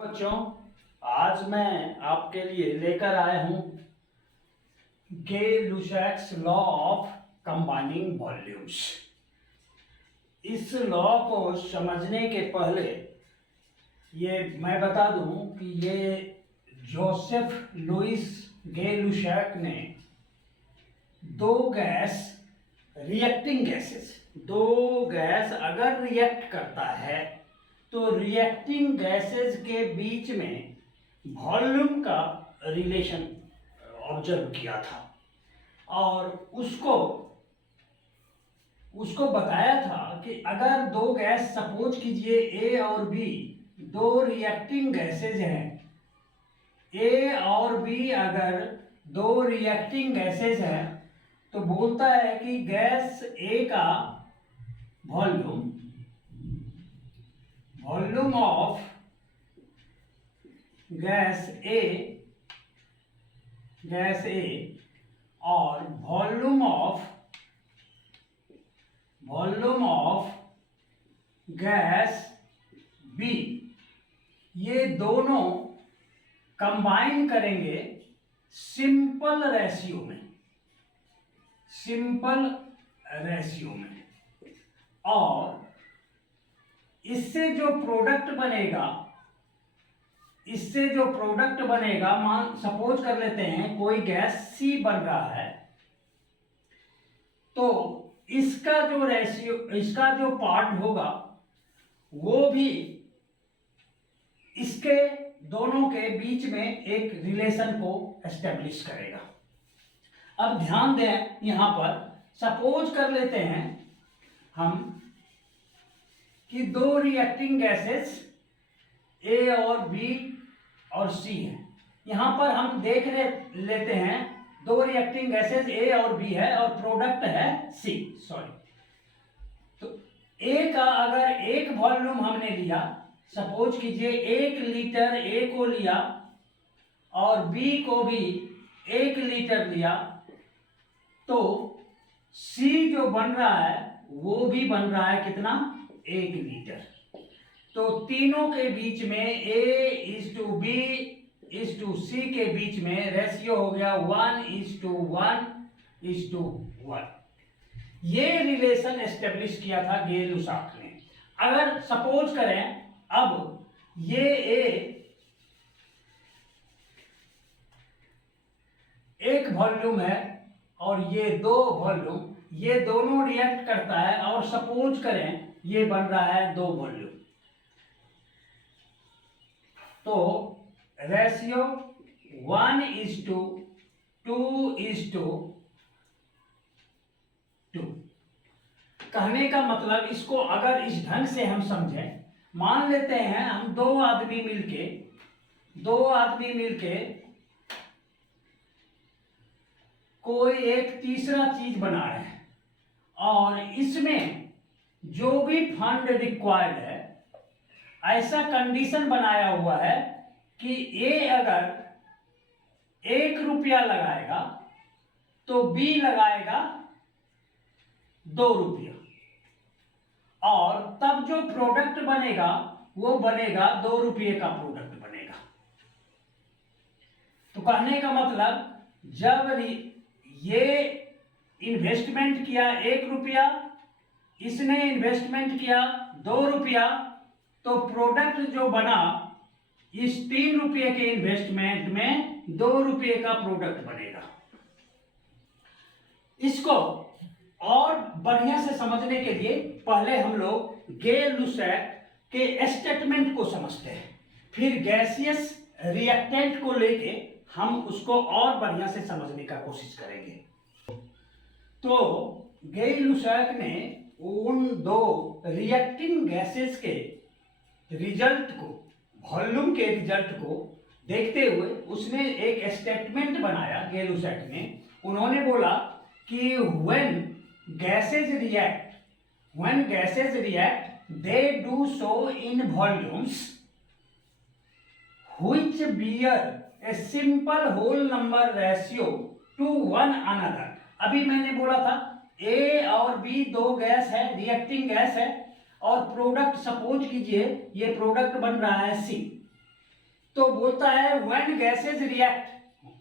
बच्चों, आज मैं आपके लिए लेकर आया हूं Gay-Lussac's law of combining volumes. इस लॉ को समझने के पहले ये मैं बता दूं कि ये जोसेफ लुइस गे-लुसैक ने दो गैस अगर रिएक्ट करता है तो रिएक्टिंग गैसेस के बीच में वॉल्यूम का रिलेशन ऑब्जर्व किया था और उसको बताया था कि अगर दो गैस, सपोज कीजिए ए और बी, दो रिएक्टिंग गैसेज हैं, ए और बी अगर दो रिएक्टिंग गैसेज हैं तो बोलता है कि गैस ए का वॉल्यूम ऑफ गैस ए और वॉल्यूम ऑफ गैस बी, ये दोनों कंबाइन करेंगे सिंपल रेशियो में और इससे जो प्रोडक्ट बनेगा, मान सपोज कर लेते हैं कोई गैस सी बन रहा है, तो इसका जो पार्ट होगा वो भी इसके दोनों के बीच में एक रिलेशन को एस्टेब्लिश करेगा। अब ध्यान दें, यहां पर सपोज कर लेते हैं हम कि दो रिएक्टिंग गैसेस ए और बी और सी हैं। यहां पर हम देख लेते हैं दो रिएक्टिंग गैसेस ए और बी है और प्रोडक्ट है सी। तो ए का अगर एक वॉल्यूम हमने लिया, सपोज कीजिए 1 लीटर ए को लिया और बी को भी 1 लीटर लिया, तो सी जो बन रहा है वो भी बन रहा है कितना, 1 लीटर। तो तीनों के बीच में A:B:C के बीच में रेशियो हो गया 1:1:1। ये रिलेशन एस्टेब्लिश किया था गे-लुसाक ने। अगर सपोज करें अब ये एक वॉल्यूम है और ये दो वॉल्यूम, ये दोनों रिएक्ट करता है और सपोज करें ये बन रहा है 2 वॉल्यूम, तो रेशियो 1:2:2। कहने का मतलब, इसको अगर इस ढंग से हम समझें, मान लेते हैं हम दो आदमी मिलके कोई एक तीसरा चीज बना रहे हैं और इसमें जो भी फंड रिक्वायर्ड है, ऐसा कंडीशन बनाया हुआ है कि ए अगर 1 रुपया लगाएगा तो बी लगाएगा 2 रुपया और तब जो प्रोडक्ट बनेगा वो बनेगा 2 रुपये का प्रोडक्ट बनेगा। तो कहने का मतलब, जब ये इन्वेस्टमेंट किया 1 रुपया, इसने इन्वेस्टमेंट किया 2 रुपया, तो प्रोडक्ट जो बना इस 3 रुपये के इन्वेस्टमेंट में 2 रुपये का प्रोडक्ट बनेगा। इसको और बढ़िया से समझने के लिए पहले हम लोग गे-लुसैक के स्टेटमेंट को समझते हैं, फिर गैसियस रिएक्टेंट को लेके हम उसको और बढ़िया से समझने का कोशिश करेंगे। तो गे-लुसैक ने उन दो रिएक्टिंग गैसेस के रिजल्ट को, वॉल्यूम के रिजल्ट को देखते हुए उसने एक स्टेटमेंट बनाया। गे-लुसैक ने, उन्होंने बोला कि when gases react they do so in volumes which bear a simple whole number ratio to one another। अभी मैंने बोला था ए और बी दो गैस है, रिएक्टिंग गैस है, और प्रोडक्ट सपोज कीजिए ये प्रोडक्ट बन रहा है सी। तो बोलता है व्हेन गैसेस रिएक्ट,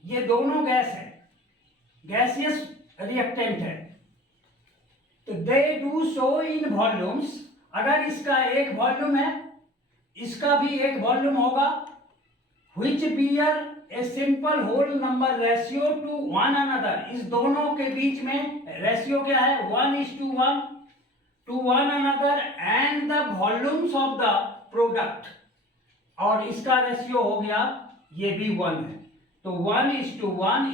ये दोनों गैस है, गैसियस रिएक्टेंट है, तो they do so in volumes, अगर इसका एक वॉल्यूम है इसका भी एक वॉल्यूम होगा, which bear a simple whole number ratio to one another, इस दोनों के बीच में रेशियो क्या है 1:1 to one another and the volumes of the product, और इसका रेशियो हो गया ये भी 1 है, तो 1:1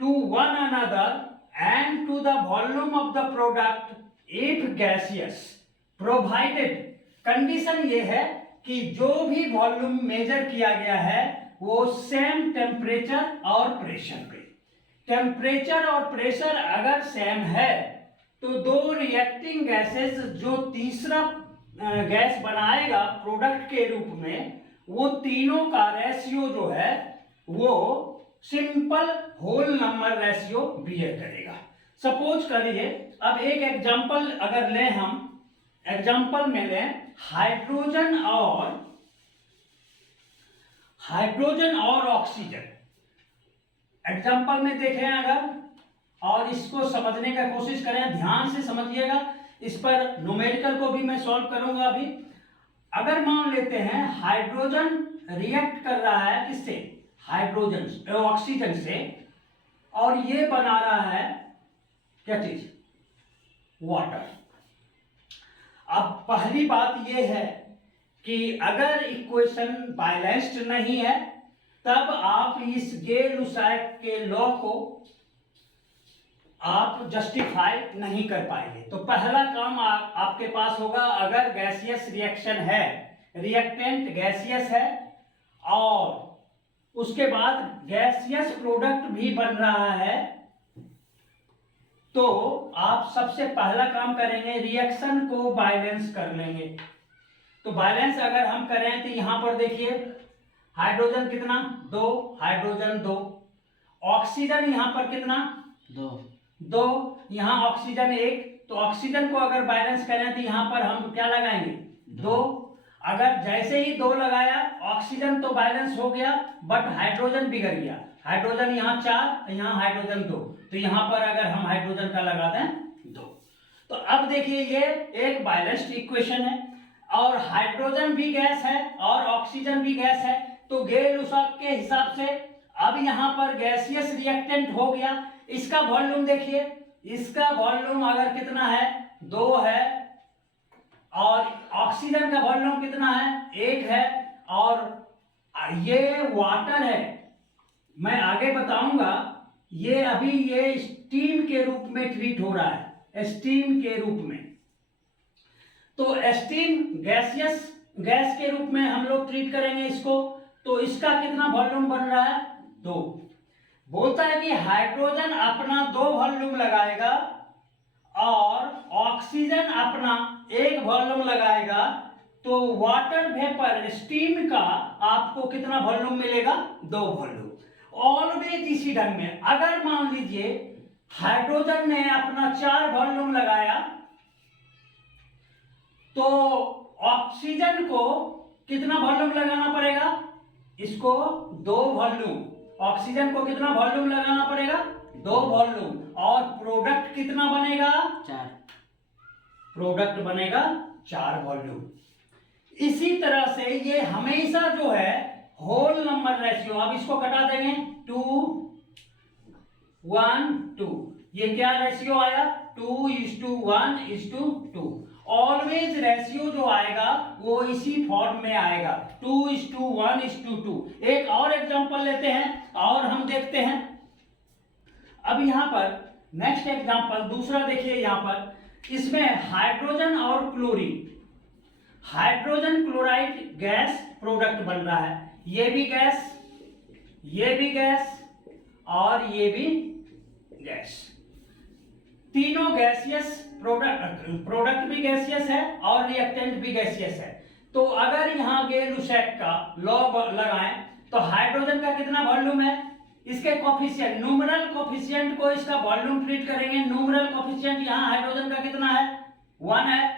to one another and to the volume of the product if gaseous, provided, condition ये है कि जो भी वॉल्यूम मेजर किया गया है वो सेम टेम्परेचर और प्रेशर पे, टेम्परेचर और प्रेशर अगर सेम है तो दो रिएक्टिंग गैसेस जो तीसरा गैस बनाएगा प्रोडक्ट के रूप में, वो तीनों का रेशियो जो है वो simple whole number ratio bear करेगा। सपोज करिए, अब एक एग्जांपल अगर लें, हम एग्जांपल में लें हाइड्रोजन और ऑक्सीजन, एग्जांपल में देखें अगर, और इसको समझने का कोशिश करें, ध्यान से समझिएगा, इस पर न्यूमेरिकल को भी मैं सॉल्व करूंगा अभी। अगर मान लेते हैं हाइड्रोजन रिएक्ट कर रहा है किससे, हाइड्रोजन ऑक्सीजन से, और ये बना रहा है क्या चीज, वाटर। अब पहली बात यह है कि अगर इक्वेशन बैलेंस्ड नहीं है तब आप इस गे-लुसाक के लॉ को आप जस्टिफाई नहीं कर पाएंगे। तो पहला काम आपके पास होगा, अगर गैसियस रिएक्शन है, रिएक्टेंट गैसियस है और उसके बाद गैसियस प्रोडक्ट भी बन रहा है, तो आप सबसे पहला काम करेंगे रिएक्शन को बैलेंस कर लेंगे। तो बैलेंस अगर हम करें तो यहां पर देखिए हाइड्रोजन कितना 2, हाइड्रोजन 2, ऑक्सीजन यहां पर कितना 2, यहां ऑक्सीजन 1, तो ऑक्सीजन को अगर बैलेंस करें तो यहां पर हम क्या लगाएंगे 2। अगर जैसे ही 2 लगाया ऑक्सीजन तो बैलेंस हो गया, बट हाइड्रोजन बिगड़ गया, हाइड्रोजन यहाँ 4, यहाँ हाइड्रोजन 2, तो यहाँ पर अगर हम हाइड्रोजन का लगा दें 2, तो अब देखिए ये एक बैलेंस्ड इक्वेशन है, और हाइड्रोजन भी गैस है और ऑक्सीजन भी गैस है, तो गे-लुसाक के हिसाब से अब यहाँ पर गैसियस रिएक्टेंट हो गया। इसका वॉल्यूम देखिए, इसका वॉल्यूम अगर कितना है 2 है, और ऑक्सीजन का वॉल्यूम कितना है 1 है, और ये वाटर है, मैं आगे बताऊंगा, ये अभी ये स्टीम के रूप में ट्रीट हो रहा है, स्टीम के रूप में। तो स्टीम गैसियस गैस के रूप में हम लोग ट्रीट करेंगे इसको, तो इसका कितना वॉल्यूम बन रहा है 2। बोलता है कि हाइड्रोजन अपना 2 वॉल्यूम लगाएगा और ऑक्सीजन अपना 1 वॉल्यूम लगाएगा, तो वाटर वेपर स्टीम का आपको कितना वॉल्यूम मिलेगा 2 वॉल्यूम। ऑलवेज इसी ढंग में, अगर मान लीजिए हाइड्रोजन ने अपना 4 वॉल्यूम लगाया तो ऑक्सीजन को कितना वॉल्यूम लगाना पड़ेगा, इसको 2 वॉल्यूम, ऑक्सीजन को कितना वॉल्यूम लगाना पड़ेगा 2 वॉल्यूम, और प्रोडक्ट कितना बनेगा 4, प्रोडक्ट बनेगा 4 वॉल्यूम। इसी तरह से ये हमेशा जो है होल नंबर रेशियो, अब इसको कटा देंगे 2 1 2, ये क्या रेशियो आया 2:1:2। ऑलवेज रेशियो जो आएगा वो इसी फॉर्म में आएगा 2:1:2। एक और एग्जांपल लेते हैं और हम देखते हैं। अब यहां पर नेक्स्ट एग्जांपल दूसरा देखिए, यहां पर इसमें हाइड्रोजन और chlorine, hydrogen chloride gas product बन रहा है, ये भी गैस, ये भी गैस और ये भी गैस, तीनों गैसियस प्रोडक्ट भी गैसियस है और रिएक्टेंट भी गैसियस है। तो अगर यहां गे-लुसाक का लॉ लगाएं तो हाइड्रोजन का कितना वॉल्यूम है, इसके कोफिशिएंट, न्यूमरल कोफिशिएंट को इसका वॉल्यूम ट्रीट करेंगे। न्यूमरल कोफिशिएंट यहां हाइड्रोजन का कितना है 1 है,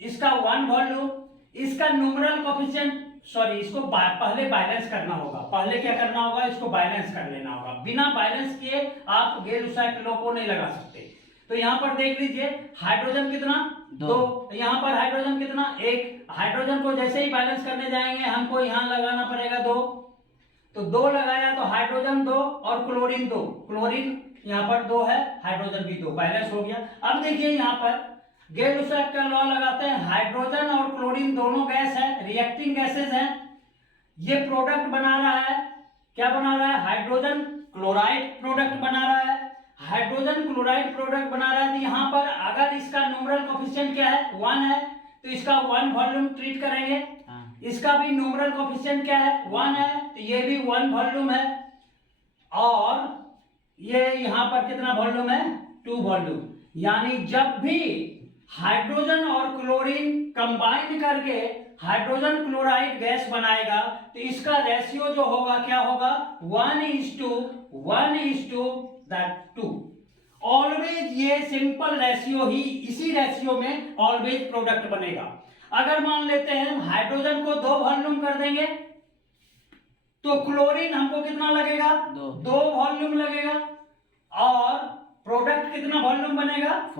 इसका 1 वॉल्यूम, इसका न्यूमरल कोफिशिएंट सॉरी इसको पहले बैलेंस करना होगा। पहले क्या करना होगा, इसको बैलेंस कर लेना होगा। बिना बैलेंस किए आप गेल-लुसाक लॉ को नहीं लगा सकते। तो यहाँ पर देख लीजिए हाइड्रोजन कितना, 2, यहाँ पर हाइड्रोजन कितना, 1। हाइड्रोजन को जैसे ही बैलेंस करने जाएंगे हमको यहाँ लगाना पड़ेगा 2, तो 2 लगाया तो हाइड्रोजन 2 और क्लोरीन 2, क्लोरीन यहाँ पर 2 है, हाइड्रोजन भी 2, बैलेंस हो गया। अब देखिए यहाँ पर गेल-लुसाक का लॉ लगाते हैं। हाइड्रोजन और क्लोरीन दोनों गैस है, रिएक्टिंग गैसेस हैं। ये प्रोडक्ट बना रहा है, क्या बना रहा है, हाइड्रोजन क्लोराइड प्रोडक्ट बना रहा है। हाइड्रोजन क्लोराइड प्रोडक्ट बना रहा है, तो यहाँ पर अगर इसका न्यूमरल कोफिशिएंट क्या है, 1 है, तो इसका 1 वॉल्यूम ट्रीट करेंगे। इसका भी न्यूमरल कोफिशिएंट क्या है, 1 है, तो ये भी 1 वॉल्यूम है। और ये यहाँ पर कितना वॉल्यूम है, 2 वॉल्यूम। यानी जब भी हाइड्रोजन और क्लोरीन कंबाइन करके हाइड्रोजन क्लोराइड गैस बनाएगा तो इसका रेशियो जो होगा क्या होगा, 1:1:2। ऑलवेज ये सिंपल रेशियो ही, इसी रेशियो में ऑलवेज प्रोडक्ट बनेगा। अगर मान लेते हैं हाइड्रोजन को 2 वॉल्यूम कर देंगे तो क्लोरीन हमको कितना लगेगा, 2 वॉल्यूम लगेगा। और प्रोडक्ट कितना वॉल्यूम बनेगा,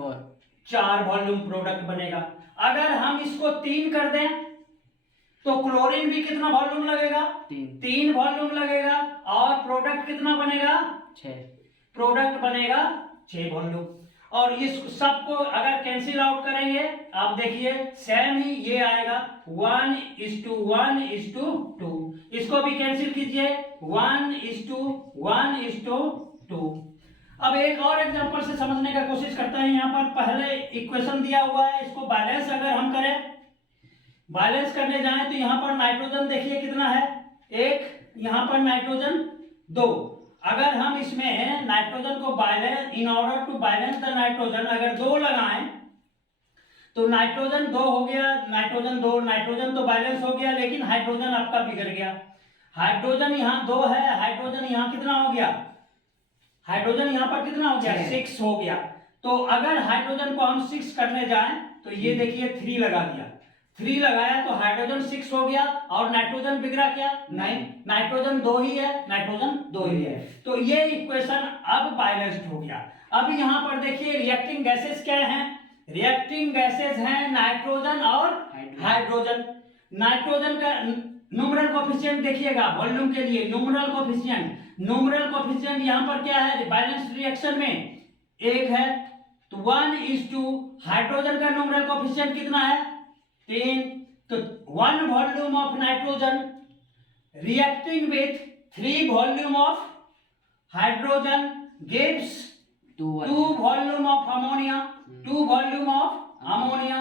4 वॉल्यूम प्रोडक्ट बनेगा। अगर हम इसको 3 कर दें तो क्लोरीन भी कितना वॉल्यूम लगेगा, 3 वॉल्यूम लगेगा। और प्रोडक्ट कितना बनेगा, 6, प्रोडक्ट बनेगा 6 वॉल्यूम। और इस सबको अगर कैंसिल आउट करेंगे आप देखिए सेम ही ये आएगा, 1:1:2। इसको भी कैंसिल कीजिए, 1:1:2। अब एक और एग्जांपल से समझने का कोशिश करते हैं। यहाँ पर पहले इक्वेशन दिया हुआ है, इसको बैलेंस अगर हम करें, बैलेंस करने जाएं तो यहाँ पर नाइट्रोजन देखिए कितना है, 1, यहाँ पर नाइट्रोजन 2। अगर हम इसमें नाइट्रोजन को balance, in order to balance the nitrogen, अगर 2 लगाएं तो नाइट्रोजन 2 हो गया, नाइट्रोजन 2, नाइट्रोजन तो बैलेंस हो गया, लेकिन हाइड्रोजन आपका बिगड़ गया। हाइड्रोजन यहाँ 2 है, हाइड्रोजन यहाँ कितना हो गया, हाइड्रोजन यहाँ पर कितना हो गया, 6 हो गया। तो अगर हाइड्रोजन को हम 6 करने जाएं तो ये देखिए 3 लगा दिया, 3 लगाया तो हाइड्रोजन 6 हो गया। और नाइट्रोजन बिगड़ा क्या, नहीं, नाइट्रोजन 2 ही है, नाइट्रोजन 2 ही है। तो ये इक्वेशन अब बैलेंस्ड हो गया। अब यहाँ पर देखिए रिएक्टिंग गैसेस क्या हैं, रिएक्टिंग गैसेस हैं नाइट्रोजन और हाइड्रोजन। नाइट्रोजन का न्यूमरल कोफिशिएंट देखिएगा वॉल्यूम के लिए, न्यूमरल कोफिशिएंट यहाँ पर क्या है, बैलेंस्ड रिएक्शन में 1 है, तो 1:2। हाइड्रोजन का न्यूमरल कोफिशिएंट कितना है, 3, तो 1 volume of nitrogen reacting with 3 volume of hydrogen gives 2 volume of ammonia, 2 volume of ammonia.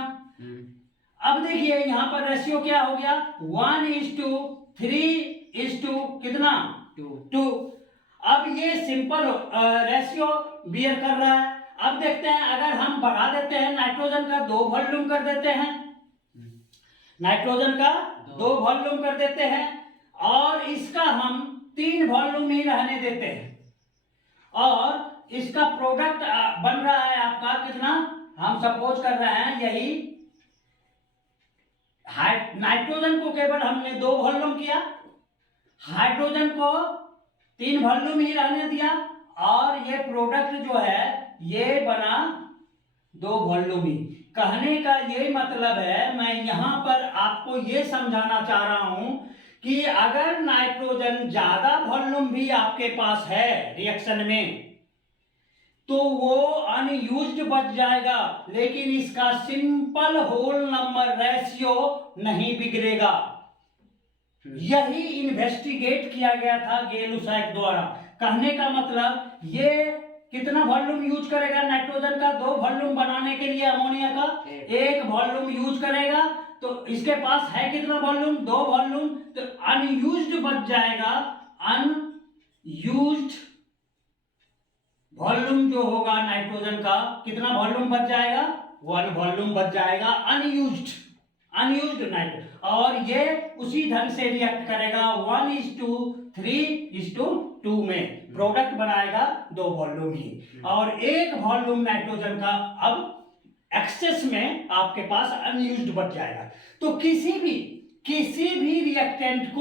अब देखिए यहाँ पर रेशियो क्या हो गया, 1:3:2 कितना, 2। अब ये सिंपल रेशियो बियर कर रहा है। अब देखते हैं अगर हम बढ़ा देते हैं, नाइट्रोजन का 2 वॉल्यूम कर देते हैं, नाइट्रोजन का 2 वॉल्यूम कर देते हैं, और इसका हम 3 वॉल्यूम ही रहने देते हैं, और इसका प्रोडक्ट बन रहा है आपका कितना, हम सपोज कर रहे हैं यही नाइट्रोजन को केवल हमने 2 वॉल्यूम किया, हाइड्रोजन को 3 वॉल्यूम ही रहने दिया, और ये प्रोडक्ट जो है ये बना 2 वॉल्यूम ही। कहने का ये मतलब है, मैं यहां पर आपको ये समझाना चाह रहा हूं कि अगर नाइट्रोजन ज्यादा वॉल्यूम भी आपके पास है रिएक्शन में तो वो अनयूज्ड बच जाएगा, लेकिन इसका सिंपल होल नंबर रेशियो नहीं बिगड़ेगा। यही इन्वेस्टिगेट किया गया था गेल-लुसाक द्वारा। कहने का मतलब ये कितना वॉल्यूम यूज करेगा, नाइट्रोजन का 2 वॉल्यूम बनाने के लिए अमोनिया का 1 वॉल्यूम यूज करेगा, तो इसके पास है कितना वॉल्यूम, 2 वॉल्यूम, तो अनयूज्ड बच जाएगा। अनयूज्ड वॉल्यूम जो होगा नाइट्रोजन का कितना वॉल्यूम बच जाएगा, 1 वॉल्यूम बच जाएगा अनयूज्ड नाइट्रोजन। और ये उसी ढंग से रिएक्ट करेगा 1:3:2 में, प्रोडक्ट बनाएगा 2 वॉल्यूम ही, और 1 वॉल्यूम नाइट्रोजन का अब एक्सेस में आपके पास अनयूज्ड बच जाएगा। तो किसी भी किसी भी रिएक्टेंट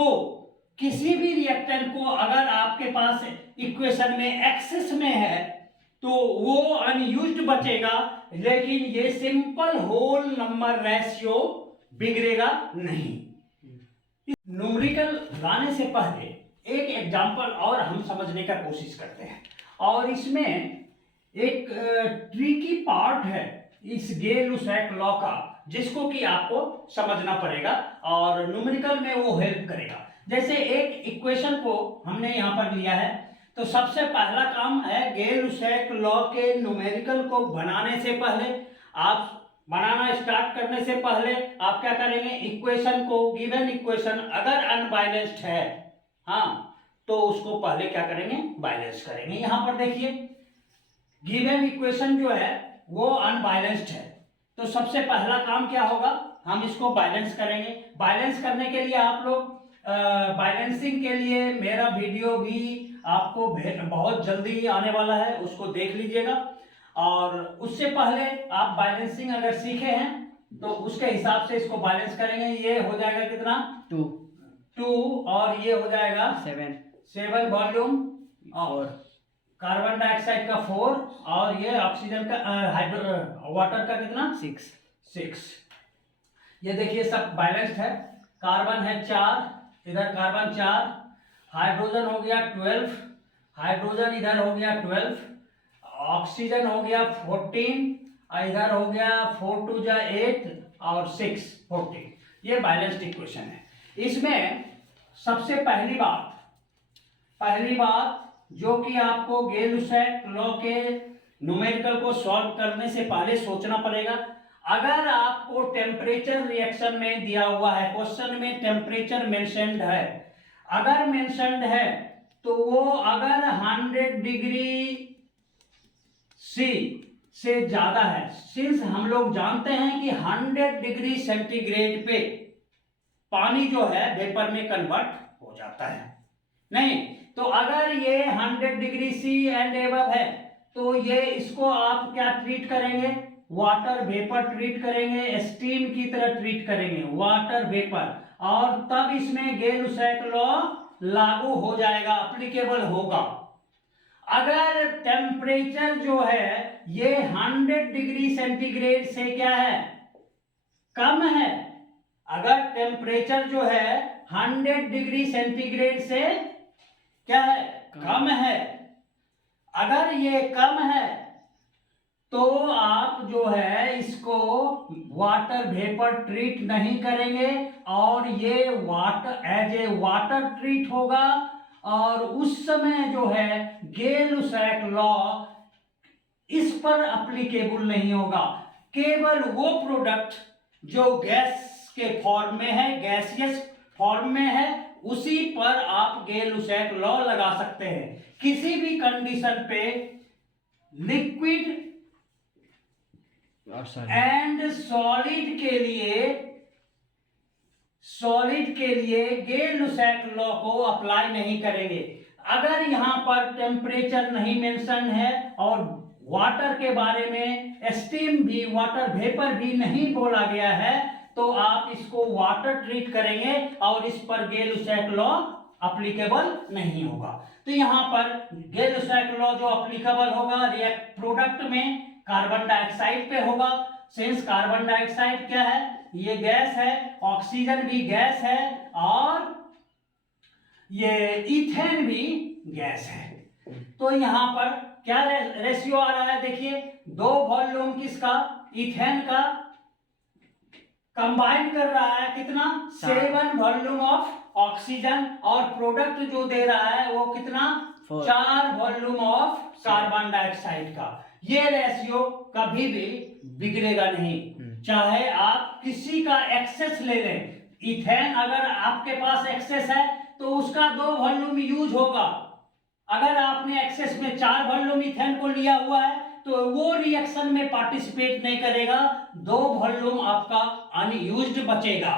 को अगर आपके पास इक्वेशन में एक्सेस में है तो वो अनयूज्ड बचेगा, लेकिन ये सिंपल होल नंबर रेशियो बिगड़ेगा नहीं। न्यूमेरिकल लाने से पहले एक एग्जांपल और हम समझने का कोशिश करते हैं, और इसमें एक ट्रिकी पार्ट है इस गे-लुसैक लॉ का, जिसको कि आपको समझना पड़ेगा और न्यूमेरिकल में वो हेल्प करेगा। जैसे एक इक्वेशन को हमने यहाँ पर लिया है, तो सबसे पहला काम है गे-लुसैक लॉ के न्यूमेरिकल को बनाने से पहले, आप बनाना स्टार्ट करने से पहले आप क्या करेंगे, इक्वेशन को, गिवन इक्वेशन अगर अनबैलेंस्ड है, हाँ, तो उसको पहले क्या करेंगे, बैलेंस करेंगे। यहां पर देखिए गिवन इक्वेशन जो है वो अनबैलेंस्ड है, तो सबसे पहला काम क्या होगा, हम इसको बैलेंस करेंगे। बैलेंस करने के लिए आप लोग बैलेंसिंग के लिए मेरा वीडियो भी आपको बहुत जल्दी आने वाला है, उसको देख लीजिएगा। और उससे पहले आप बैलेंसिंग अगर सीखे हैं तो उसके हिसाब से इसको बैलेंस करेंगे। ये हो जाएगा कितना, 2 और ये हो जाएगा 7 वॉल्यूम और कार्बन डाइऑक्साइड का 4 और ये ऑक्सीजन का वाटर का कितना 6। ये देखिए सब बैलेंस्ड है। कार्बन है 4, इधर कार्बन 4, हाइड्रोजन हो गया 12, हाइड्रोजन इधर हो गया 12, ऑक्सीजन हो गया 14, इधर हो गया 4 2 जा 8 और 6 14। ये बैलेंस्ड इक्वेशन है। इसमें सबसे पहली बात जो कि आपको गे-लुसैक लॉ के न्यूमेरिकल को सॉल्व करने से पहले सोचना पड़ेगा, अगर आपको टेम्परेचर रिएक्शन में दिया हुआ है, क्वेश्चन में टेम्परेचर मेंशन्ड है, अगर मेंशन्ड है तो वो अगर 100 डिग्री सी से ज्यादा है, सिंस हम लोग जानते हैं कि 100 डिग्री सेंटीग्रेड पे पानी जो है वेपर में कन्वर्ट हो जाता है, नहीं तो अगर ये 100 डिग्री सी एंड एबव है तो ये इसको आप क्या ट्रीट करेंगे, वाटर वेपर ट्रीट करेंगे, स्टीम की तरह ट्रीट करेंगे, वाटर वेपर, और तब इसमें गे-लुसैक लॉ लागू हो जाएगा, एप्लीकेबल होगा। अगर टेम्परेचर जो है ये 100 डिग्री सेंटीग्रेड से क्या है, कम है, अगर टेम्परेचर जो है 100 डिग्री सेंटीग्रेड से क्या है, कम है, अगर ये कम है तो आप जो है इसको वाटर वेपर ट्रीट नहीं करेंगे और ये water as a water treat होगा, और उस समय जो है गे-लुसैक लॉ इस पर एप्लीकेबल नहीं होगा। केवल वो प्रोडक्ट जो गैस के फॉर्म में है, गैसियस फॉर्म में है, उसी पर आप गे-लुसैक लॉ लगा सकते हैं। किसी भी कंडीशन पे लिक्विड एंड सॉलिड के लिए गे-लुसैक लॉ को अप्लाई नहीं करेंगे। अगर यहां पर टेम्परेचर नहीं मेंशन है और वाटर के बारे में स्टीम भी, वाटर वेपर भी नहीं बोला गया है, तो आप इसको वाटर ट्रीट करेंगे और इस पर गे-लुसैक लॉ एप्लीकेबल नहीं होगा। तो यहां पर गे-लुसैक लॉ जो एप्लीकेबल होगा रिएक्ट प्रोडक्ट में कार्बन डाइऑक्साइड पे होगा, सिंस कार्बन डाइऑक्साइड क्या है, ये गैस है, ऑक्सीजन भी गैस है और ये इथेन भी गैस है। तो यहां पर क्या रेशियो आ रहा है, देखिए 2 वॉल्यूम किसका, इथेन का, कंबाइन कर रहा है कितना, 7 वॉल्यूम ऑफ ऑक्सीजन, और प्रोडक्ट जो दे रहा है वो कितना, 4 वॉल्यूम ऑफ कार्बन डाइऑक्साइड का। ये रेशियो कभी भी बिगड़ेगा नहीं, चाहे आप किसी का एक्सेस ले लें। इथेन अगर आपके पास एक्सेस है तो उसका 2 वॉल्यूम यूज होगा, अगर आपने एक्सेस में 4 वॉल्यूम इथेन को लिया हुआ है तो वो रिएक्शन में पार्टिसिपेट नहीं करेगा, 2 वॉल्यूम आपका अनयूज्ड बचेगा,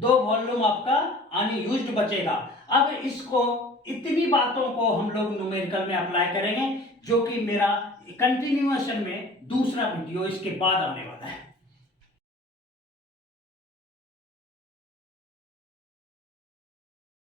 2 वॉल्यूम आपका अनयूज्ड बचेगा। अब इसको, इतनी बातों को हम लोग न्यूमेरिकल में अप्लाई करेंगे, जो कि मेरा कंटिन्यूएशन में दूसरा वीडियो इसके बाद आने वाला है।